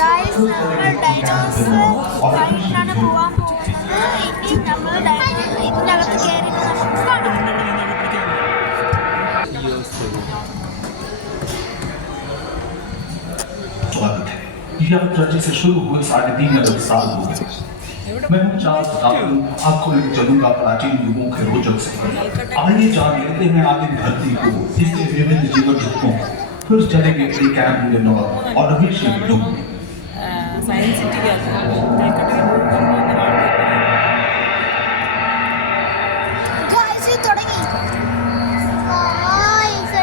Guys നമ്മൾ dinosaur ഫൈറ്റിനാണ് പോവാൻ പോകുന്നത്. ഇനി നമ്മൾ ഇതിൻ്റെ അകത്ത് കയറി നമുക്ക് കാണാം. स्वागत है। ये यात्रा जैसे शुरू हुए 3.5 अरब साल हो गए। मैं हूँ चार्ल्स डार्विन, आपको लेकर चलूंगा प्राचीन युगों के रोचक सफर। आइए जान लेते हैं आदिम धरती को, इसके विभिन्न जीवन रूपों, फिर चलेंगे प्री कैम्ब्रियन और ऑर्डोवीशियन युग में। साइंस सिटी के ഗായ്സ് ഇത് തുടങ്ങി. ഗായ്സ്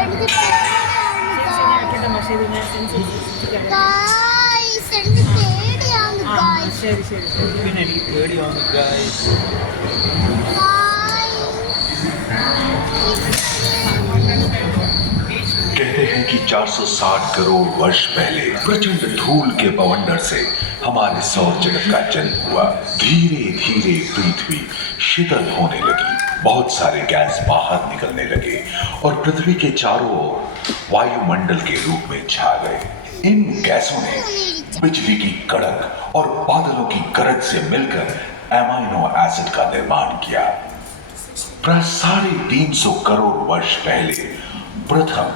എനിക്ക് പേടിയാണ് ഗായ്സ്. ശരി ശരി പിന്നെ എനിക്ക് പേടിയാണ് ഗായ്സ്. कहते हैं कि 460 करोड़ वर्ष पहले प्रचंड धूल के बवंडर से हमारे सौर जगत का जन्म हुआ। धीरे धीरे पृथ्वी शीतल होने लगी, बहुत सारे गैस बाहर निकलने लगे और पृथ्वी के चारों ओर वायुमंडल के रूप में छा गए। इन गैसों ने बिजली की कड़क और बादलों की गरज से मिलकर एमाइनो एसिड का निर्माण किया। प्राय 350 करोड़ वर्ष पहले प्रथम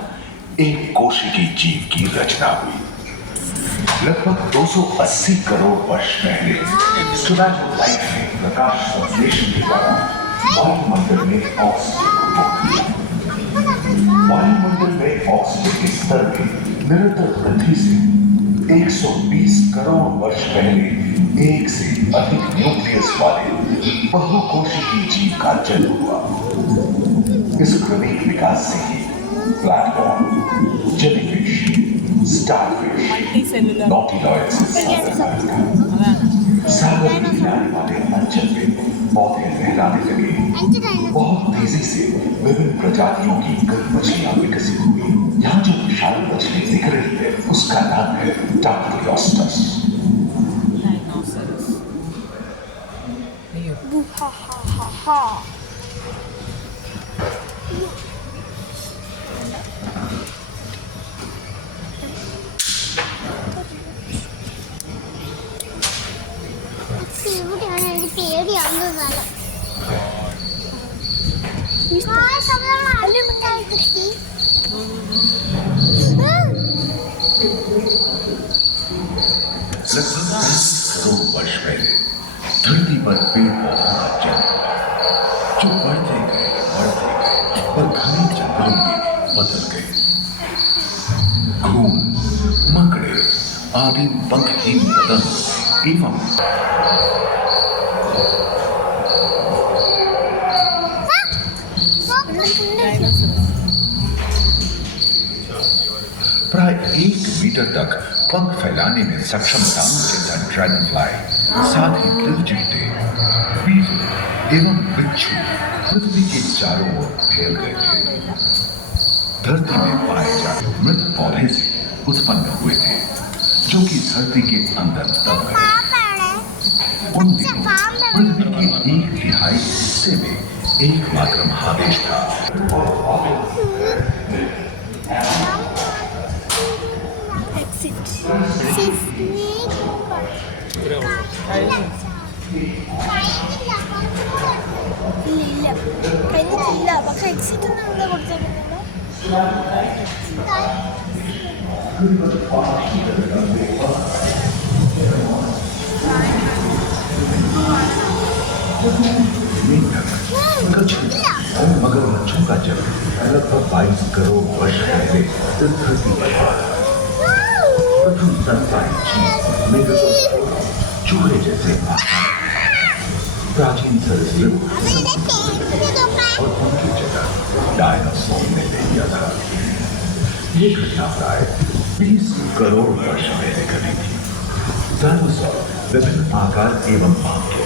एक कोशिकी जीव की रचना हुई। लगभग 280 करोड़ वर्ष पहले टोमेटो लाइट ने प्रकाश संश्लेषण के द्वारा वायुमंडल में ऑक्सीजन को मुक्त किया। वायुमंडल में ऑक्सीजन के स्तर में निरंतर वृद्धि से 120 करोड़ वर्ष पहले एक से अधिक न्यूक्लियस वाले बहुकोशिकीय जीव का जन्म हुआ। इस क्रमिक विकास से ही प्लैंटन, जेलीफिश, स्टारफिश, नॉटिलॉइड्स सागर किनारे वाले अंचल में पौधे लहराने लगे। बहुत तेजी से विभिन्न प्रजातियों की कई मछलियां विकसित हुई। यहाँ जो विशाल मछली दिख रही है उसका नाम है डार्विनोस्टस। लगभग 10 करोड़ वर्ष पहले धरती पर पेड़ पौधों का जन्म हुआ, जो बढ़ते गए और घने जंगलों में बदल गए। घूम, मकड़े आदि पंखहीन पतंग एवं प्राय 1 मीटर तक पंख फैलाने में सक्षम ड्रैगन फ्लाई, साथ ही दिल चिट्टे, बीजल एवं बिच्छू पृथ्वी के चारों ओर फैल गए थे। धरती में पाए जाने मृत पौधे से उत्पन्न हुए थे, जो कि धरती के अंदर दब गए। उन दिनों पृथ्वी की 1/3 हिस्से में एकमात्र महादेश था। കഴിഞ്ഞിട്ടില്ല പക്ഷെ എക്സിറ്റ് എന്താ കൊടുത്തേക്കുന്നത്? मगरमच्छों का जन्म लगभग 22 करोड़ वर्ष पहले इस धरती पर हुआ। प्रथम स्तनपायी जीव मेगाज़ोसौर चूहे जैसे प्राचीन सरीसृप और उनकी जगह डायनासोर ने ले लिया था। ये घटना प्राय 20 करोड़ वर्ष पहले घटी थी। डायनासोर विभिन्न आकार एवं माप के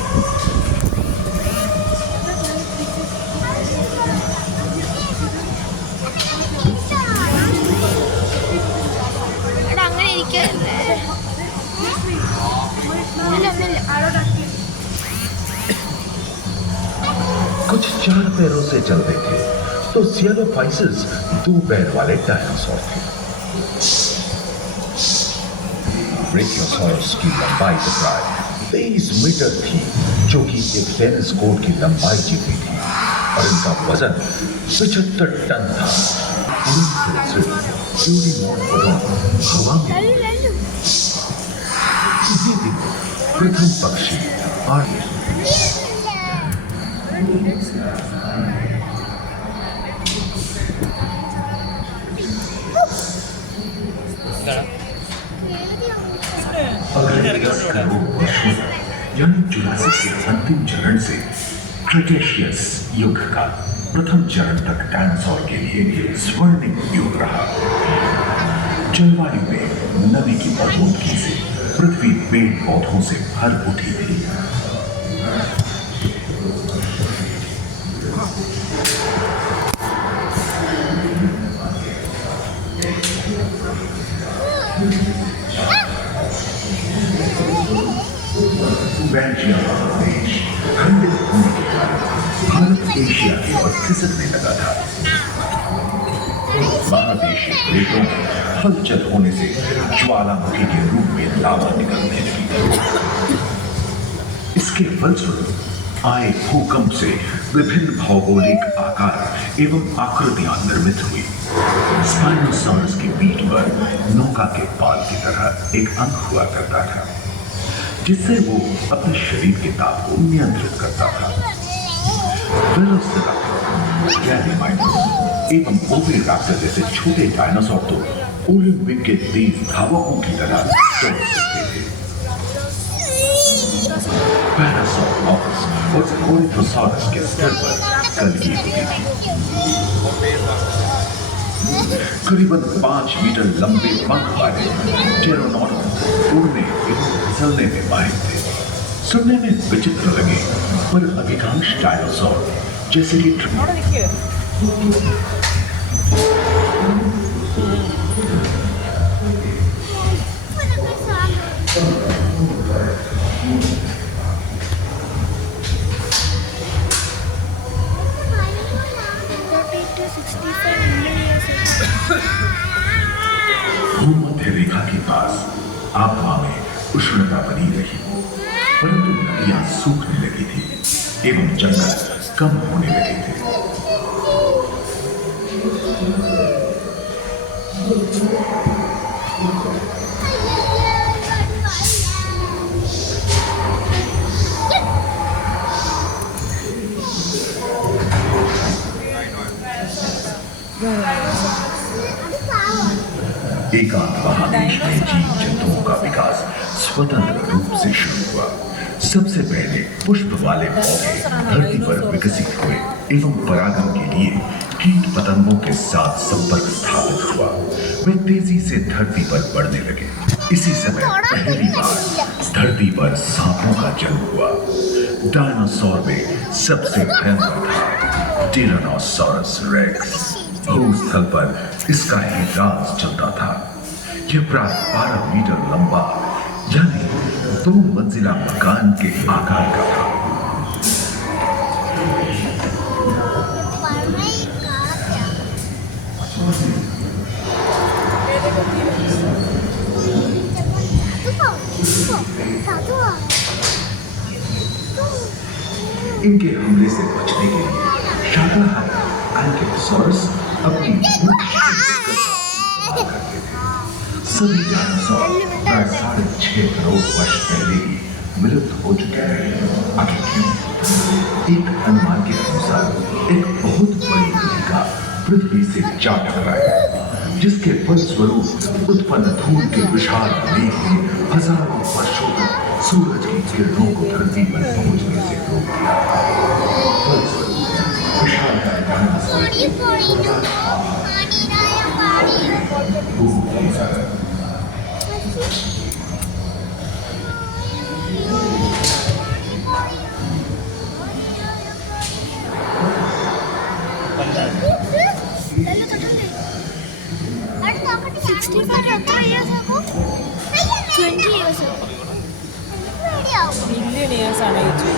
कुछ 4 पैरों से चलते थे तो सियालोफाइसिस 2 पैर वाले डायनासोर थे। ब्रेकियोसॉरस की लंबाई टकराई 23 मीटर थी, जो कि एक टेनिस कोर्ट की लंबाई जितनी थी, और इनका वजन 75 टन था। हवा में इसी दिन प्रथम पक्षी और अगले 10 करोड़ वर्षों यानी जुरासिक के अंतिम चरण से क्रेटेशियस युग का प्रथम चरण तक डायनासोर के लिए स्वर्णिम युग रहा। जलवायु में नमी की मौजूदगी से पृथ्वी पेड़ पौधों से भर उठी थी। बेल्जियम देश खंडित होने के कारण भारत एशिया की ओर खिसकने लगा था। महादेशीय प्लेटों में हलचल होने से ज्वालामुखी के रूप में लावा निकलने लगी। इसके फलस्वरूप आए भूकंप से विभिन्न भौगोलिक आकार एवं आकृतियां निर्मित हुई। स्पाइनोसॉरस की पीठ पर नौका के पाल की तरह एक अंग हुआ करता था, जिससे वो अपने शरीर के ताप को नियंत्रित करता था। वेलोसिराप्टर, गैलीमाइनस एवं ओविराप्टर जैसे छोटे डायनासोर तो ओलंपिक के तेज धावकों की तरह दौड़ सकते थे। पैरासॉरोपस और ओरिथोसॉरस के स्तर पर कलगी होती थी। करीबन 5 मीटर लंबे पंख वाले टेरोनॉडॉन उड़ने एवं फिसलने में माहिर थे। सुनने में विचित्र लगे, पर अधिकांश डायनासोर जैसे कि भूमध्य रेखा के पास आबहवा में उष्णता बनी रही, परंतु नदियां सूखने लगी थी एवं जंगल कम होने लगे थे। एकांत महादेश में जीव जंतुओं का विकास स्वतंत्र रूप से शुरू हुआ। सबसे पहले पुष्प वाले पौधे धरती पर विकसित हुए एवं परागण के लिए कीट पतंगों के साथ संपर्क स्थापित हुआ। वे तेजी से धरती पर बढ़ने लगे। इसी समय पहली बार धरती पर सांपों का जन्म हुआ। डायनासोर में सबसे भयंकर था टिरानोसॉरस रेक्स। भूस्थल पर इसका ही राज चलता था। यह प्राय 12 मीटर लंबा यानी 2 मंजिला मकान के आकार का था। इनके हमले से बचने के लिए शाकाहारी एंकिलोसॉरस अपनी सभी डायनासोर प्राय 6.5 करोड़ वर्ष पहले ही विलुप्त हो चुके हैं। आखिर क्यों? एक अनुमान के अनुसार एक बहुत बड़ी नलिका पृथ्वी से जा टकराई, जिसके फलस्वरूप उत्पन्न धूल के विशाल मेघ ने हजारों वर्षों तक सूरज की किरणों को धरती पर पहुंचने से रोक दिया। फलस्वरूप विशाल डायनासोर Million years ആണ് ഇത്.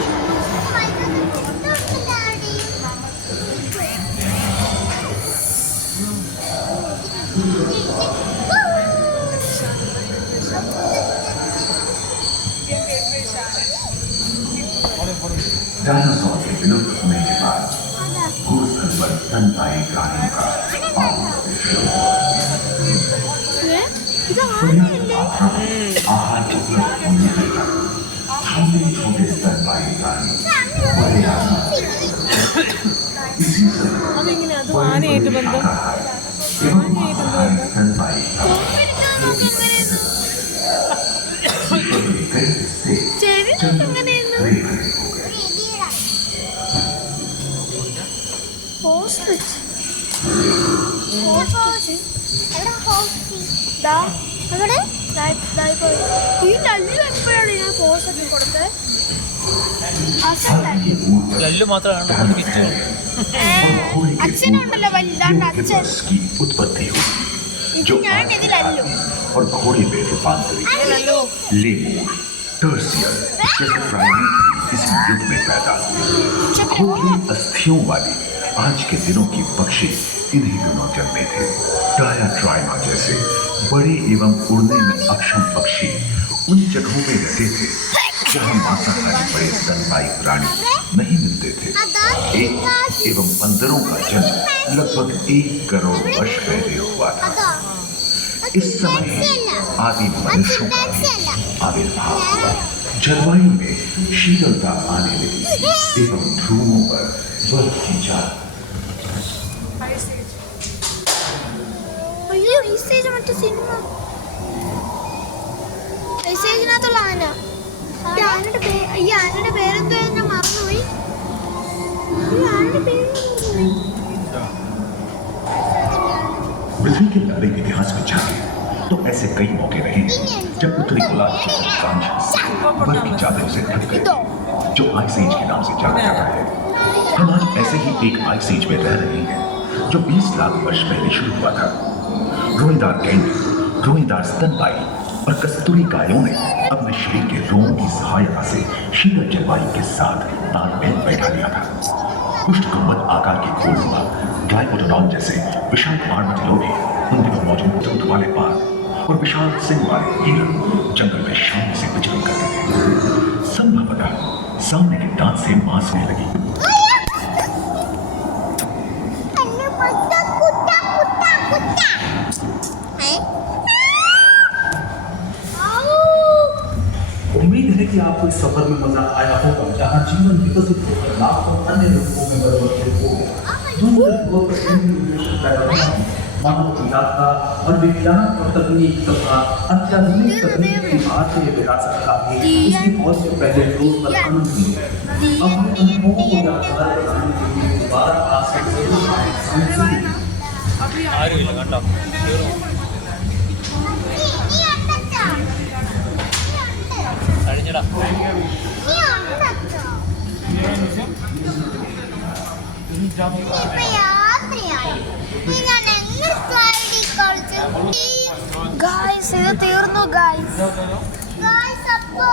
डायनासोर के विलुप्त होने के बाद भूस्थल पर स्तनपायी प्राणियों का आवागमन शुरू हुआ। पर्याप्त मात्रा में आहार उपलब्ध होने लगा। छोटे स्तनपायी प्राणी बड़े आकार इसी तरह ആനയായിട്ട് ബന്ധം स्तनपायी ലല്ലു മാത്രമാണ് വിറ്റ് അച്ഛനുണ്ടല്ലോ വലുതാണ്ട് അച്ഛൻ की उत्पत्ति हुई जो ഞാൻ ഇതിലല്ലോ और घोड़े में रूपांतरित लेमूर टर्सियर जैसे प्राणी इस युग में पैदा हुए। खोखली अस्थियों वाली आज के दिनों की पक्षी इन्हीं दिनों जन्मे थे। डायाट्राइमा जैसे बड़े एवं उड़ने में अक्षम पक्षी उन जगहों में रहते थे जहां मांसाहारी बड़े स्तनपायी प्राणी नहीं मिलते थे। एक एवं बंदरों का जन्म लगभग 1 करोड़ वर्ष पहले हुआ था। इस समय आदि मनुष्यों का आविर्भाव हुआ। जलवायु में शीतलता आने लगी एवं ध्रुवों पर बर्फ की चादर। അയ്യോ ഈ സ്റ്റേജ് മറ്റേ സിനിമ സ്റ്റേജിനകത്തുള്ള ആന ഈ ആനയുടെ പേരെന്തോ ഞാൻ മറന്നുപോയി ഈ ആനയുടെ പേര് पृथ्वी के लंबे इतिहास में झांके तो ऐसे कई मौके रहे जब उत्तरी गोलार्ध की अधिकांश बर्फ की चादरों से ढक गए जो आइस एज के नाम से जाना जाता है। हम आज ऐसे ही एक आइस एज में रह रहे हैं जो 20 लाख वर्ष पहले शुरू हुआ था। रोएदार गेंडे, रोएदार स्तनपायी और कस्तूरी गायों ने अपने शरीर के रोमों की सहायता से शीतल जलवायु के साथ तालमेल बैठा लिया था। पुष्ट गुंबद आकार के खोलनुमा ग्लाइकोडोन जैसे विशाल आर्madillo भी उन दिनों मौजूद दूध वाले बाघ और विशाल सिंह वाले हिरण जंगल में शांति से विचरण करते थे। संभवतः सामने के दांत से मांस होने लगी। उम्मीद है कि आपको इस सफर में मजा आया होगा जहाँ जीवन विकसित होकर लाखों अन्य लोगों में परिवर्तित हो मानव की यात्रा और विज्ञान और तकनीक तथा अत्याधुनिक तकनीक की भारतीय विरासत का भी इसकी बहुत से पहले रोज पर आनंद लिया। अपने अनुभवों को यादगार बनाने के लिए दोबारा आ सकते ആരുമില്ല കണ്ടോ കഴിഞ്ഞടാ ഗായ്സ് ഇത് തീർന്നു ഗായ്സ് അപ്പോ